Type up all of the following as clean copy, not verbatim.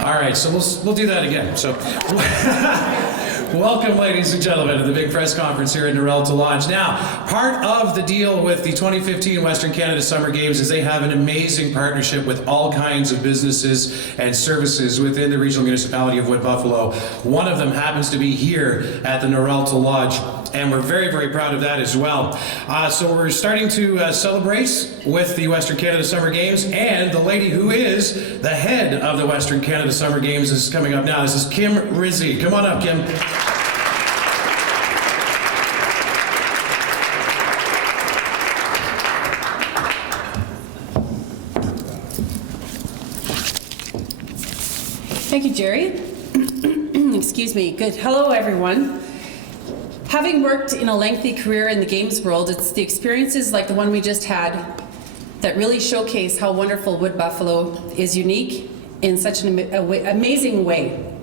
All right, so we'll do that again. So, welcome, ladies and gentlemen, to the big press conference here at Noralta Lodge. Now, part of the deal with the 2015 Western Canada Summer Games is they have an amazing partnership with all kinds of businesses and services within the regional municipality of Wood Buffalo. One of them happens to be here at the Noralta Lodge, and we're very, very proud of that as well. So we're starting to celebrate with the Western Canada Summer Games, and the lady who is the head of the Western Canada Summer Games is coming up now. This is Kim Rizzi. Come on up, Kim. Thank you, Jerry. Excuse me. Good. Hello, everyone. Having worked in a lengthy career in the games world, it's the experiences like the one we just had that really showcase how wonderful Wood Buffalo is unique in such an amazing way.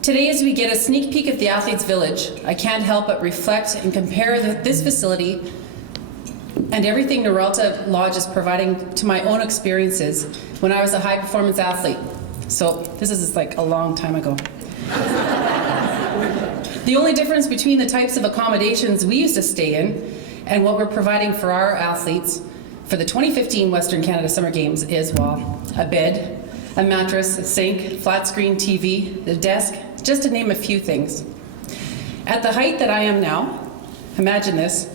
Today, as we get a sneak peek at the Athletes Village, I can't help but reflect and compare this facility and everything Noralta Lodge is providing to my own experiences when I was a high-performance athlete. So this is like a long time ago. The only difference between the types of accommodations we used to stay in and what we're providing for our athletes for the 2015 Western Canada Summer Games is, well, a bed, a mattress, a sink, flat screen TV, a desk, just to name a few things. At the height that I am now, imagine this,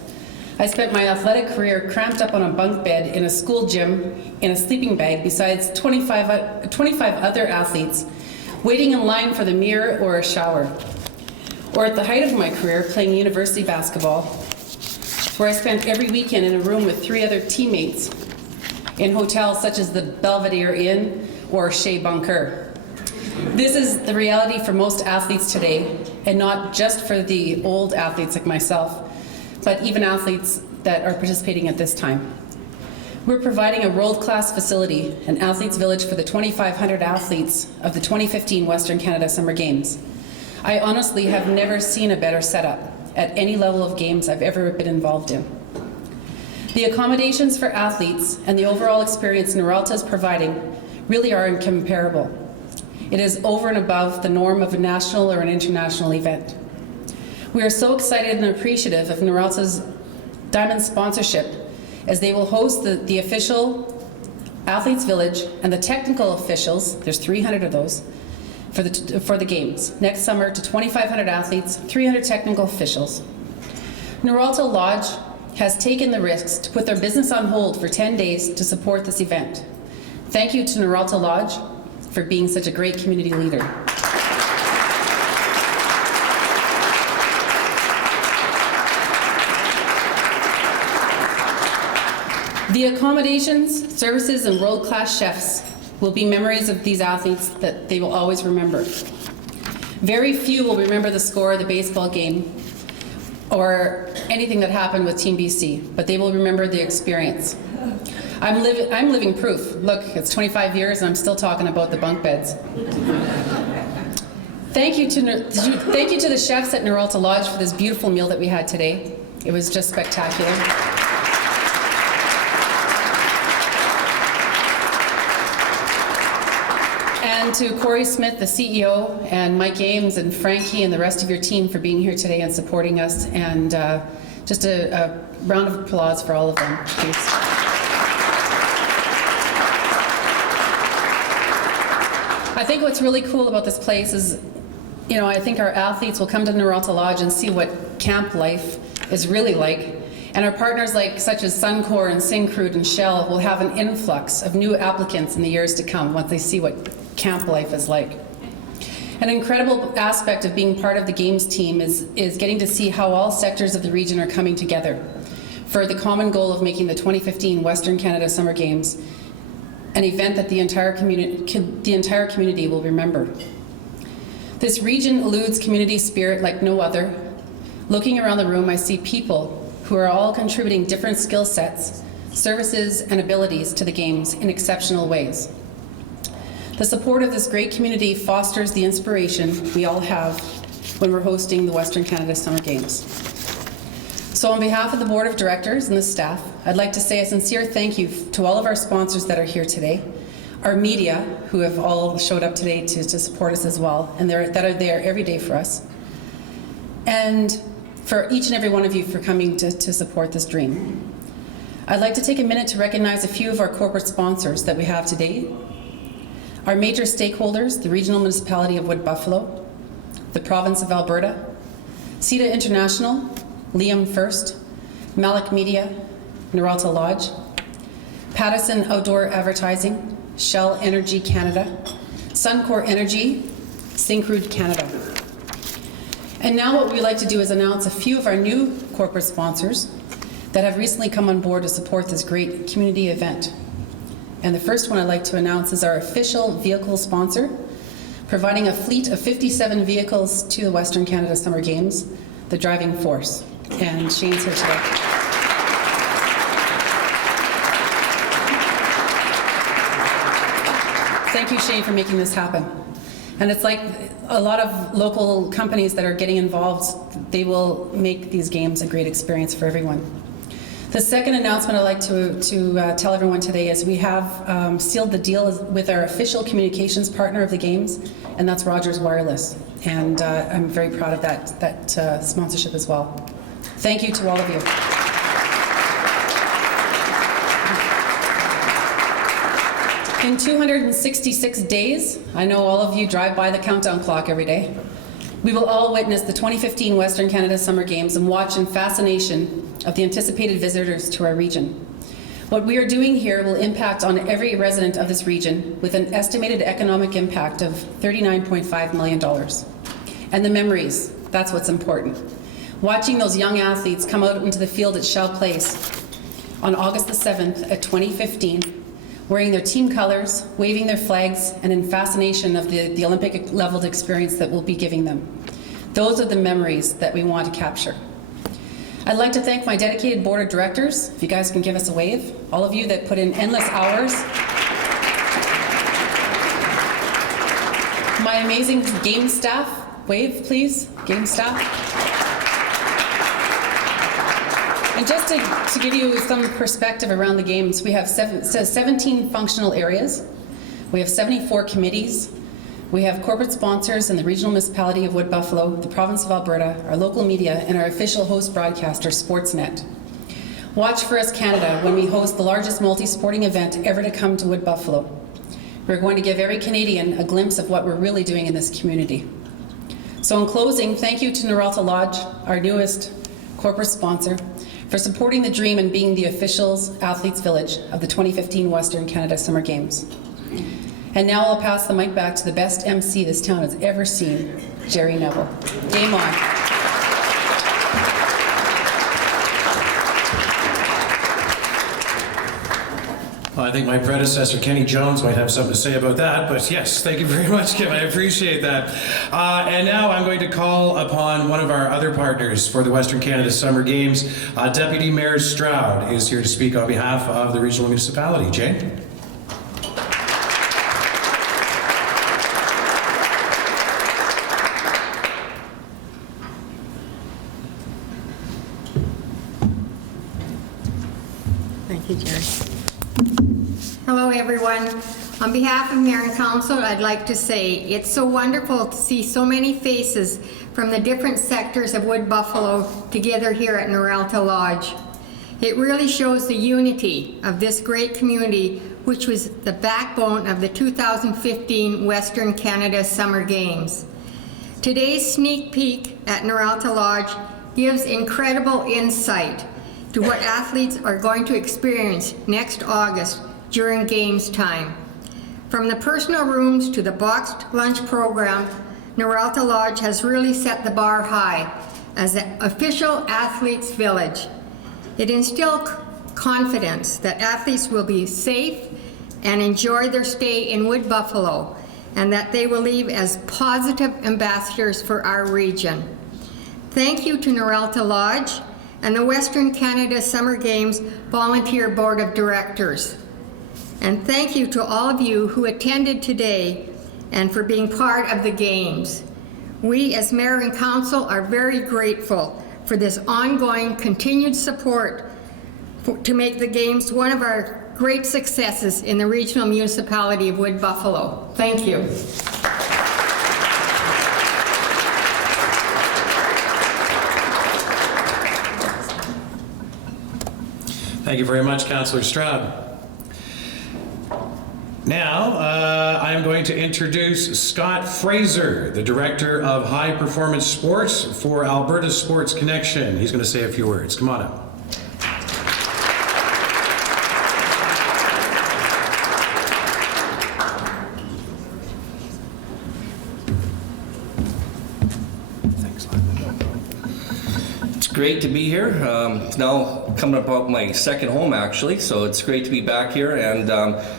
I spent my athletic career cramped up on a bunk bed in a school gym in a sleeping bag besides 25 other athletes waiting in line for the mirror or a shower. Or at the height of my career playing university basketball, where I spent every weekend in a room with 3 other teammates in hotels such as the Belvedere Inn or Shea Bunker. This is the reality for most athletes today, and not just for the old athletes like myself, but even athletes that are participating at this time. We're providing a world-class facility, an athletes village for the 2,500 athletes of the 2015 Western Canada Summer Games. I honestly have never seen a better setup at any level of games I've ever been involved in. The accommodations for athletes and the overall experience Noralta is providing really are incomparable. It is over and above the norm of a national or an international event. We are so excited and appreciative of Noralta's Diamond sponsorship, as they will host the official Athletes Village and the technical officials, there's 300 of those, for the games. Next summer to 2,500 athletes, 300 technical officials. Noralta Lodge has taken the risks to put their business on hold for 10 days to support this event. Thank you to Noralta Lodge for being such a great community leader. The accommodations, services, and world-class chefs will be memories of these athletes that they will always remember. Very few will remember the score of the baseball game or anything that happened with Team BC, but they will remember the experience. I'm living proof. Look, it's 25 years and I'm still talking about the bunk beds. Thank you to the chefs at Noralta Lodge for this beautiful meal that we had today. It was just spectacular. And to Corey Smith, the CEO, and Mike Ames and Frankie and the rest of your team for being here today and supporting us. And just a round of applause for all of them, please. I think what's really cool about this place is, you know, I think our athletes will come to Noralta Lodge and see what camp life is really like. And our partners such as Suncor and Syncrude and Shell will have an influx of new applicants in the years to come once they see what camp life is like. An incredible aspect of being part of the Games team is getting to see how all sectors of the region are coming together for the common goal of making the 2015 Western Canada Summer Games an event that the entire community will remember. This region eludes community spirit like no other. Looking around the room, I see people who are all contributing different skill sets, services, and abilities to the Games in exceptional ways. The support of this great community fosters the inspiration we all have when we're hosting the Western Canada Summer Games. So on behalf of the Board of Directors and the staff, I'd like to say a sincere thank you to all of our sponsors that are here today, our media, who have all showed up today to support us as well, and that are there every day for us, and for each and every one of you for coming to support this dream. I'd like to take a minute to recognize a few of our corporate sponsors that we have today. Our major stakeholders, the Regional Municipality of Wood Buffalo, the Province of Alberta, CETA International, Liam First, Malik Media, Noralta Lodge, Pattison Outdoor Advertising, Shell Energy Canada, Suncor Energy, Syncrude Canada. And now what we'd like to do is announce a few of our new corporate sponsors that have recently come on board to support this great community event. And the first one I'd like to announce is our official vehicle sponsor, providing a fleet of 57 vehicles to the Western Canada Summer Games, the Driving Force. And Shane's here today. Thank you, Shane, for making this happen. And it's like a lot of local companies that are getting involved, they will make these games a great experience for everyone. The second announcement I'd like to tell everyone today is we have sealed the deal with our official communications partner of the Games, and that's Rogers Wireless. And I'm very proud of that sponsorship as well. Thank you to all of you. In 266 days, I know all of you drive by the countdown clock every day, we will all witness the 2015 Western Canada Summer Games and watch in fascination of the anticipated visitors to our region. What we are doing here will impact on every resident of this region with an estimated economic impact of $39.5 million. And the memories, that's what's important. Watching those young athletes come out into the field at Shell Place on August the 7th at 2015, wearing their team colors, waving their flags, and in fascination of the Olympic-leveled experience that we'll be giving them. Those are the memories that we want to capture. I'd like to thank my dedicated board of directors, if you guys can give us a wave, all of you that put in endless hours. My amazing game staff, wave please, game staff. And just to give you some perspective around the games, we have 17 functional areas, we have 74 committees, we have corporate sponsors in the Regional Municipality of Wood Buffalo, the Province of Alberta, our local media, and our official host broadcaster, Sportsnet. Watch for us Canada when we host the largest multi-sporting event ever to come to Wood Buffalo. We're going to give every Canadian a glimpse of what we're really doing in this community. So in closing, thank you to Noralta Lodge, our newest corporate sponsor, for supporting the dream and being the officials athletes village of the 2015 Western Canada Summer Games. And now I'll pass the mic back to the best MC this town has ever seen, Jerry Neville. Game on. Well, I think my predecessor, Kenny Jones, might have something to say about that, but yes, thank you very much, Kim. I appreciate that. And now I'm going to call upon one of our other partners for the Western Canada Summer Games. Deputy Mayor Stroud is here to speak on behalf of the regional municipality. Jane? Thank you, Jerry. Hello, everyone. On behalf of Mayor and Council, I'd like to say it's so wonderful to see so many faces from the different sectors of Wood Buffalo together here at Noralta Lodge. It really shows the unity of this great community, which was the backbone of the 2015 Western Canada Summer Games. Today's sneak peek at Noralta Lodge gives incredible insight to what athletes are going to experience next August during Games time. From the personal rooms to the boxed lunch program, Noralta Lodge has really set the bar high as the official athletes village. It instills confidence that athletes will be safe and enjoy their stay in Wood Buffalo, and that they will leave as positive ambassadors for our region. Thank you to Noralta Lodge and the Western Canada Summer Games Volunteer Board of Directors. And thank you to all of you who attended today and for being part of the Games. We as Mayor and Council are very grateful for this ongoing continued support to make the Games one of our great successes in the regional municipality of Wood Buffalo. Thank you. Thank you very much, Councillor Stroud. Now, I'm going to introduce Scott Fraser, the Director of High Performance Sports for Alberta Sports Connection. He's going to say a few words. Come on up. Great to be here. It's now coming about my second home, actually, so it's great to be back here. And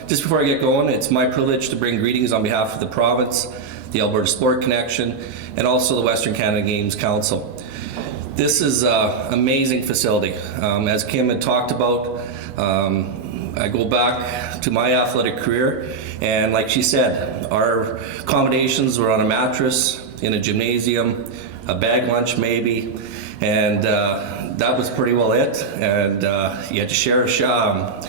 just before I get going, it's my privilege to bring greetings on behalf of the province, the Alberta Sport Connection, and also the Western Canada Games Council. This is an amazing facility. As Kim had talked about, I go back to my athletic career, and like she said, our accommodations were on a mattress, in a gymnasium, a bag lunch maybe, and that was pretty well it. And you had to share a shower.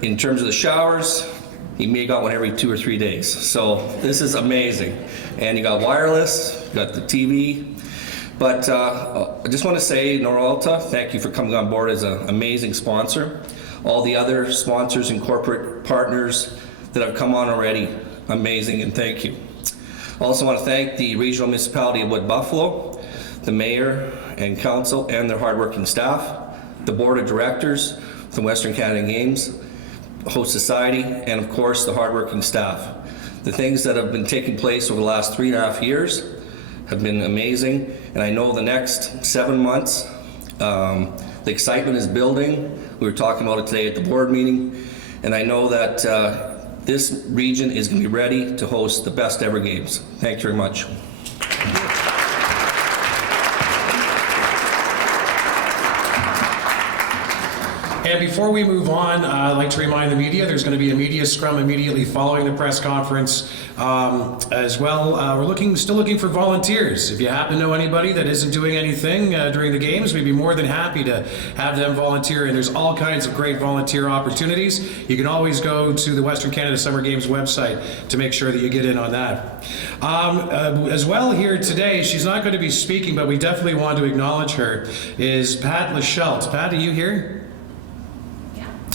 In terms of the showers, you may have got one every 2 or 3 days. So this is amazing. And you got wireless, you got the TV. But I just want to say, Noralta, thank you for coming on board as an amazing sponsor. All the other sponsors and corporate partners that have come on already, amazing, and thank you. I also want to thank the regional municipality of Wood Buffalo, the mayor and council and their hardworking staff, the board of directors from Western Canada Games, host society, and of course the hardworking staff. The things that have been taking place over the last 3.5 years have been amazing, and I know the next 7 months, the excitement is building. We were talking about it today at the board meeting, and I know that this region is going to be ready to host the best ever games. Thank you very much. And before we move on, I'd like to remind the media there's going to be a media scrum immediately following the press conference as well. We're still looking for volunteers. If you happen to know anybody that isn't doing anything during the games, we'd be more than happy to have them volunteer. And there's all kinds of great volunteer opportunities. You can always go to the Western Canada Summer Games website to make sure that you get in on that. As well here today, she's not going to be speaking, but we definitely want to acknowledge her, is Pat Lachelt. Pat, are you here?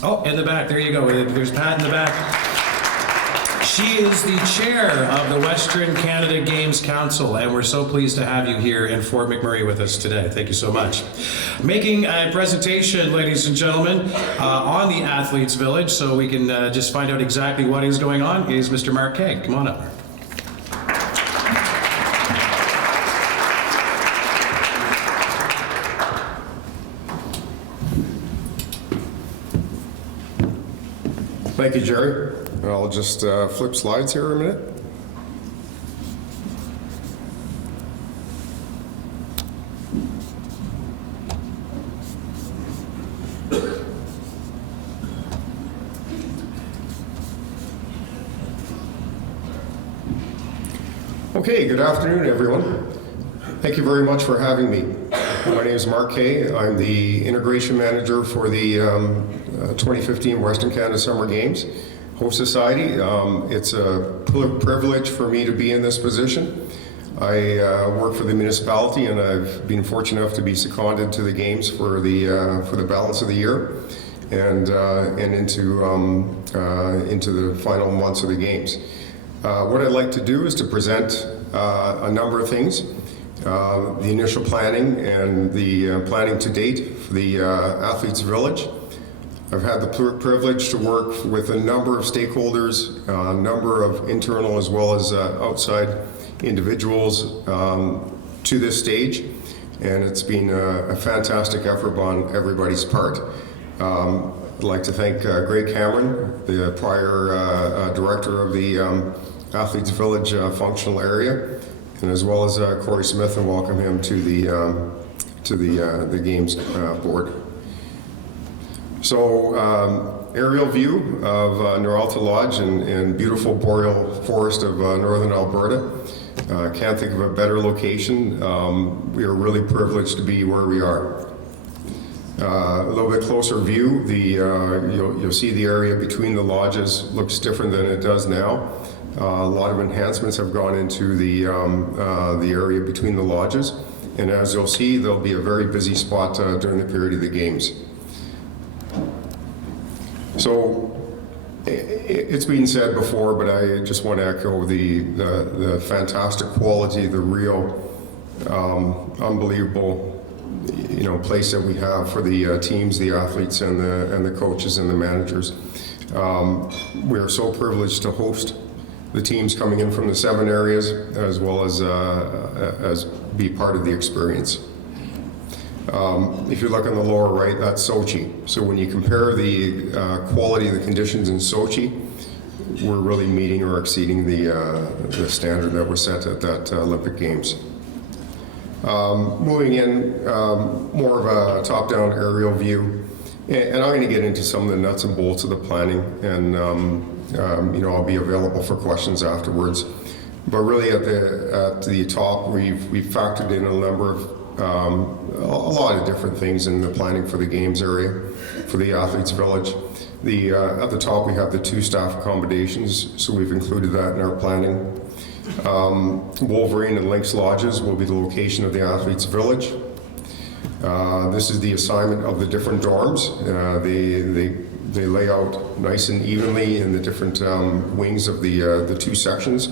Oh, in the back, there you go. There's Pat in the back. She is the chair of the Western Canada Games Council, and we're so pleased to have you here in Fort McMurray with us today. Thank you so much. Making a presentation, ladies and gentlemen, on the Athletes Village, so we can just find out exactly what is going on, is Mr. Mark Kay. Come on up. Thank you, Jerry. I'll just flip slides here a minute. Okay, good afternoon, everyone. Thank you very much for having me. My name is Mark Kay. I'm the integration manager for the 2015 Western Canada Summer Games Host Society. It's a privilege for me to be in this position. I work for the municipality, and I've been fortunate enough to be seconded to the games for the balance of the year and into the final months of the games. What I'd like to do is to present a number of things. The initial planning and the planning to date for the Athletes Village. I've had the privilege to work with a number of stakeholders, a number of internal as well as outside individuals to this stage, and it's been a fantastic effort on everybody's part. I'd like to thank Greg Cameron, the prior director of the Athletes Village functional area, and as well as Corey Smith, and welcome him to the Games board. So, aerial view of Noralta Lodge and beautiful boreal forest of northern Alberta. Can't think of a better location. We are really privileged to be where we are. A little bit closer view, you'll see the area between the lodges looks different than it does now. A lot of enhancements have gone into the area between the lodges, and as you'll see, there'll be a very busy spot during the period of the games. So it's been said before, but I just want to echo the fantastic quality, the real unbelievable place that we have for the teams, the athletes, and the coaches and the managers. We are so privileged to host the teams coming in from the 7 areas, as well as be part of the experience. If you look on the lower right, that's Sochi. So when you compare the quality of the conditions in Sochi, we're really meeting or exceeding the standard that was set at that Olympic Games. Moving in, more of a top-down aerial view, and I'm going to get into some of the nuts and bolts of the planning, and I'll be available for questions afterwards. But really, at the top, we've factored in a number of a lot of different things in the planning for the games area, for the athletes' village. At the top, we have the 2 staff accommodations, so we've included that in our planning. Wolverine and Lynx Lodges will be the location of the athletes' village. This is the assignment of the different dorms. They lay out nice and evenly in the different wings of the 2 sections.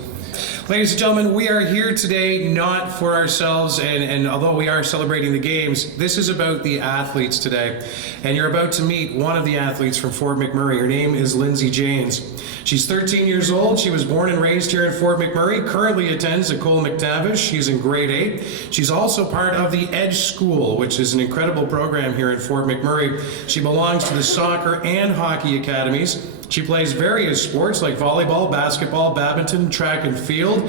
Ladies and gentlemen, we are here today not for ourselves, and although we are celebrating the games, this is about the athletes today. And you're about to meet one of the athletes from Fort McMurray. Her name is Lindsay Janes. She's 13 years old. She was born and raised here in Fort McMurray, currently attends at Cole McTavish. She's in grade 8. She's also part of the Edge School, which is an incredible program here in Fort McMurray. She belongs to the soccer and hockey academies. She plays various sports like volleyball, basketball, badminton, track and field,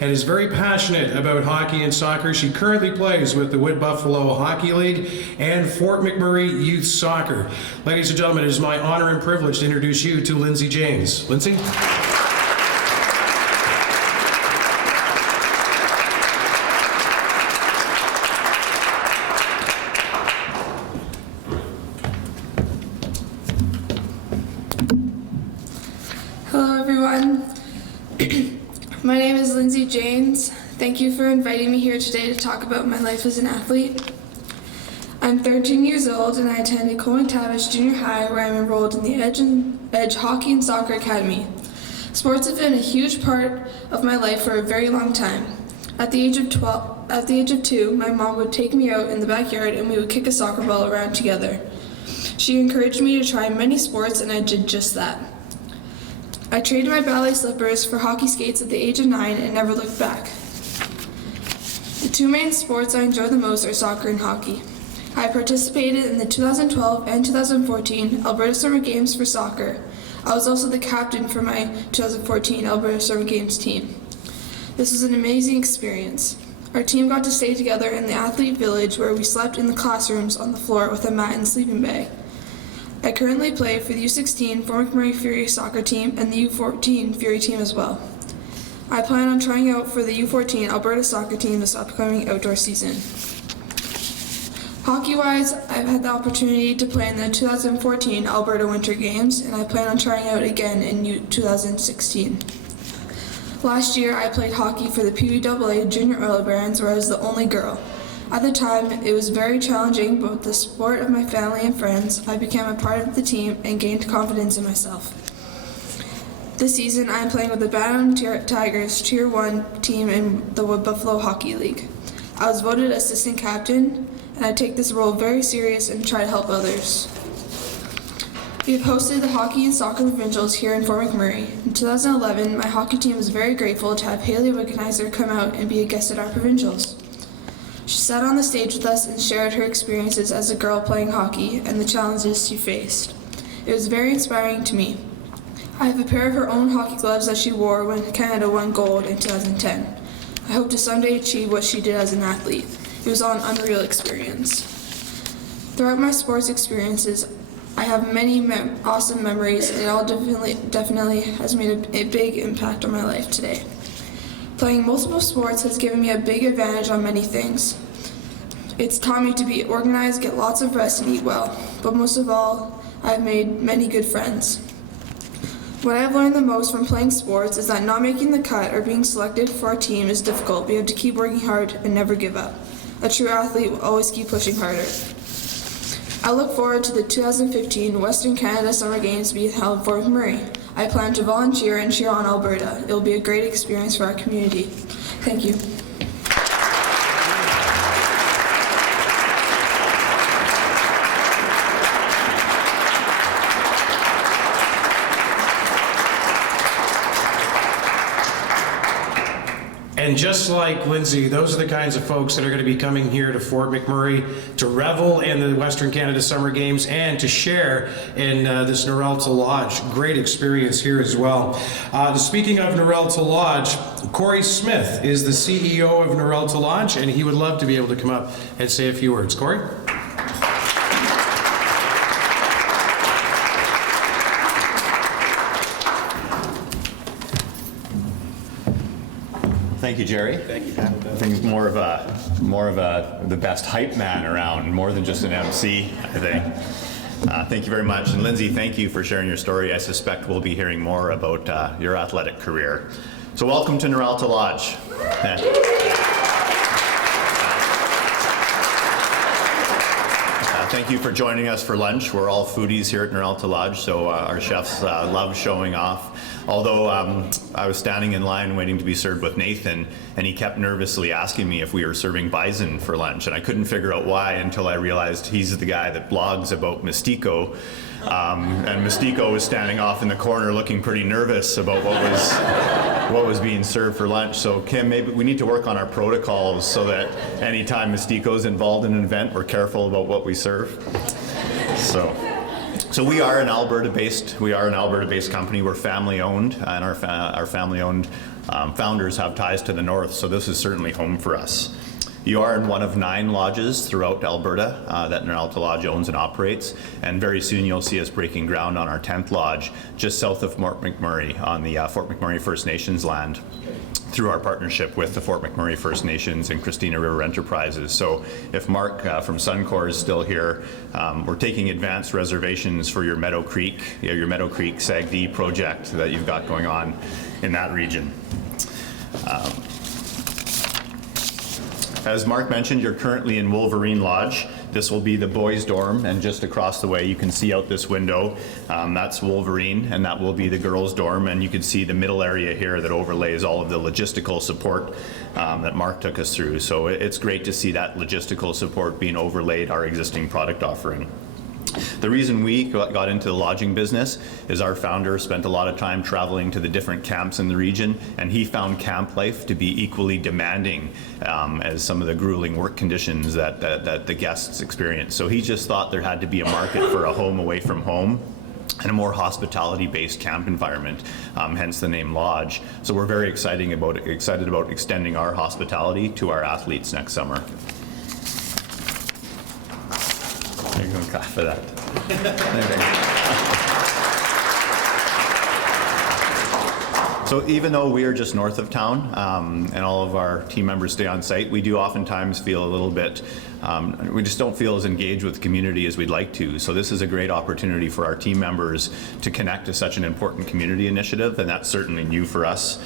and is very passionate about hockey and soccer. She currently plays with the Wood Buffalo Hockey League and Fort McMurray Youth Soccer. Ladies and gentlemen, it is my honor and privilege to introduce you to Lindsay Janes. Lindsay? Hello everyone. My name is Lindsay Janes. Thank you for inviting me here today to talk about my life as an athlete. I'm 13 years old and I attended Cole McTavish Junior High, where I'm enrolled in the Edge Hockey and Soccer Academy. Sports have been a huge part of my life for a very long time. At the age of 2, my mom would take me out in the backyard and we would kick a soccer ball around together. She encouraged me to try many sports and I did just that. I traded my ballet slippers for hockey skates at the age of 9 and never looked back. The 2 main sports I enjoy the most are soccer and hockey. I participated in the 2012 and 2014 Alberta Summer Games for soccer. I was also the captain for my 2014 Alberta Summer Games team. This was an amazing experience. Our team got to stay together in the athlete village, where we slept in the classrooms on the floor with a mat and sleeping bag. I currently play for the U16 Fort McMurray Fury soccer team and the U14 Fury team as well. I plan on trying out for the U14 Alberta soccer team this upcoming outdoor season. Hockey-wise, I've had the opportunity to play in the 2014 Alberta Winter Games, and I plan on trying out again in 2016. Last year, I played hockey for the PWAA Junior Oil Barons, where I was the only girl. At the time, it was very challenging, but with the support of my family and friends, I became a part of the team and gained confidence in myself. This season, I am playing with the Bantam Tigers Tier 1 team in the Wood Buffalo Hockey League. I was voted assistant captain, and I take this role very serious and try to help others. We have hosted the hockey and soccer provincials here in Fort McMurray. In 2011, my hockey team was very grateful to have Haley Wickenheiser come out and be a guest at our provincials. She sat on the stage with us and shared her experiences as a girl playing hockey and the challenges she faced. It was very inspiring to me. I have a pair of her own hockey gloves that she wore when Canada won gold in 2010. I hope to someday achieve what she did as an athlete. It was an unreal experience. Throughout my sports experiences, I have many awesome memories, and it all definitely has made a big impact on my life today. Playing multiple sports has given me a big advantage on many things. It's taught me to be organized, get lots of rest, and eat well. But most of all, I've made many good friends. What I've learned the most from playing sports is that not making the cut or being selected for a team is difficult, but you have to keep working hard and never give up. A true athlete will always keep pushing harder. I look forward to the 2015 Western Canada Summer Games being held in Fort McMurray. I plan to volunteer and cheer on Alberta. It will be a great experience for our community. Thank you. And just like Lindsay, those are the kinds of folks that are going to be coming here to Fort McMurray to revel in the Western Canada Summer Games and to share in this Noralta Lodge. Great experience here as well. Speaking of Noralta Lodge, Corey Smith is the CEO of Noralta Lodge, and he would love to be able to come up and say a few words. Corey? Thank you, Jerry. Thank you. I think more of the best hype man around, more than just an MC, I think. Thank you very much. And Lindsay, thank you for sharing your story. I suspect we'll be hearing more about your athletic career. So welcome to Noralta Lodge. Thank you for joining us for lunch. We're all foodies here at Noralta Lodge, so our chefs love showing off. Although I was standing in line waiting to be served with Nathan, and he kept nervously asking me if we were serving bison for lunch, and I couldn't figure out why until I realized he's the guy that blogs about Mystico. And Mystico was standing off in the corner looking pretty nervous about what was being served for lunch. So Kim, maybe we need to work on our protocols so that anytime Mystico's involved in an event, we're careful about what we serve. So we are an Alberta-based company. We're family-owned, and our family-owned founders have ties to the north. So this is certainly home for us. You are in one of 9 lodges throughout Alberta that Noralta Lodge owns and operates, and very soon you'll see us breaking ground on our 10th lodge just south of Fort McMurray on the Fort McMurray First Nations land through our partnership with the Fort McMurray First Nations and Christina River Enterprises. So if Mark from Suncor is still here, we're taking advanced reservations for your Meadow Creek SAGD project that you've got going on in that region. As Mark mentioned, you're currently in Wolverine Lodge. This will be the boys' dorm, and just across the way you can see out this window, that's Wolverine, and that will be the girls' dorm, and you can see the middle area here that overlays all of the logistical support that Mark took us through. So it's great to see that logistical support being overlaid our existing product offering. The reason we got into the lodging business is our founder spent a lot of time traveling to the different camps in the region, and he found camp life to be equally demanding as some of the grueling work conditions that the guests experience. So he just thought there had to be a market for a home away from home and a more hospitality-based camp environment, hence the name Lodge. So we're very excited about extending our hospitality to our athletes next summer. You're going to clap for that. So even though we are just north of town and all of our team members stay on site, we do oftentimes feel a little bit, we just don't feel as engaged with the community as we'd like to. So this is a great opportunity for our team members to connect to such an important community initiative, and that's certainly new for us.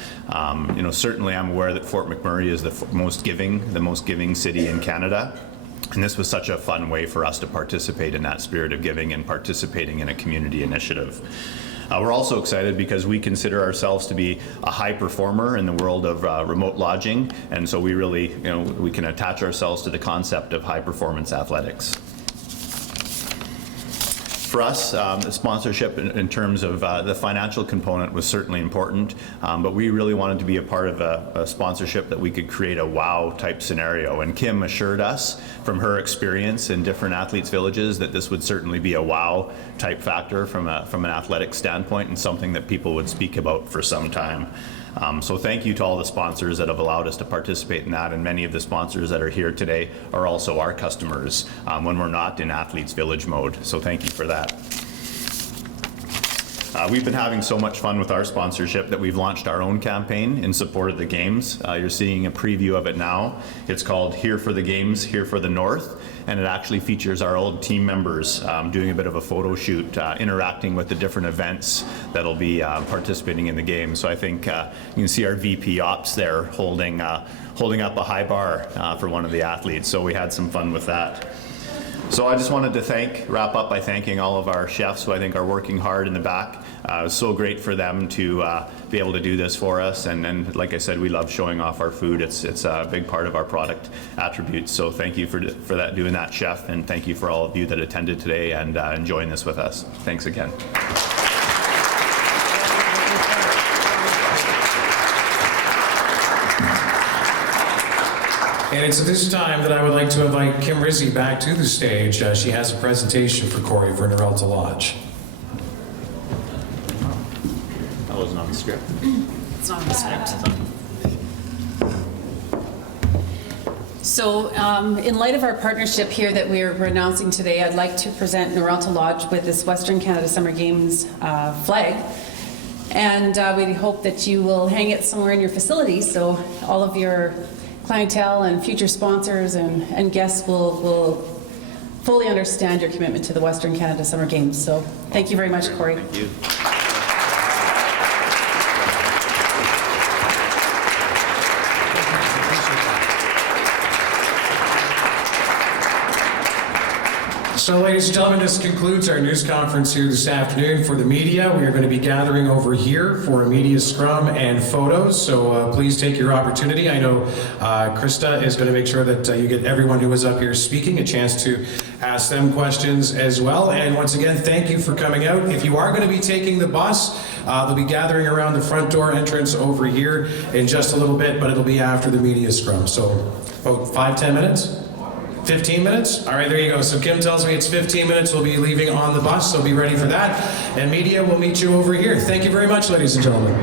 Certainly I'm aware that Fort McMurray is the most giving city in Canada. And this was such a fun way for us to participate in that spirit of giving and participating in a community initiative. We're also excited because we consider ourselves to be a high performer in the world of remote lodging, and so we really, we can attach ourselves to the concept of high performance athletics. For us, the sponsorship in terms of the financial component was certainly important, but we really wanted to be a part of a sponsorship that we could create a wow type scenario. And Kim assured us from her experience in different athletes' villages that this would certainly be a wow type factor from an athletic standpoint, and something that people would speak about for some time. So thank you to all the sponsors that have allowed us to participate in that, and many of the sponsors that are here today are also our customers when we're not in Athletes Village mode. So thank you for that. We've been having so much fun with our sponsorship that we've launched our own campaign in support of the games. You're seeing a preview of it now. It's called Here for the Games, Here for the North, and it actually features our old team members doing a bit of a photo shoot, interacting with the different events that'll be participating in the game. So I think you can see our VP Ops there holding up a high bar for one of the athletes. So we had some fun with that. So I just wanted to wrap up by thanking all of our chefs who I think are working hard in the back. It was so great for them to be able to do this for us, and like I said, we love showing off our food. It's a big part of our product attributes. So thank you for doing that, chef, and thank you for all of you that attended today and enjoying this with us. Thanks again. And it's at this time that I would like to invite Kim Rizzi back to the stage. She has a presentation for Corey for Noralta Lodge. That wasn't on the script. It's not on the script. So, in light of our partnership here that we're announcing today, I'd like to present Noralta Lodge with this Western Canada Summer Games flag. And we hope that you will hang it somewhere in your facility so all of your clientele and future sponsors and guests will fully understand your commitment to the Western Canada Summer Games. So thank you very much, Corey. Thank you. So, ladies and gentlemen, this concludes our news conference here this afternoon. For the media, we are going to be gathering over here for a media scrum and photos, so please take your opportunity. I know Krista is going to make sure that you get everyone who was up here speaking a chance to ask them questions as well. And once again, thank you for coming out. If you are going to be taking the bus, they'll be gathering around the front door entrance over here in just a little bit, but it'll be after the media scrum. So, about 5-10 minutes? 15 minutes? All right, there you go. So Kim tells me it's 15 minutes. We'll be leaving on the bus, so be ready for that. And media will meet you over here. Thank you very much, ladies and gentlemen.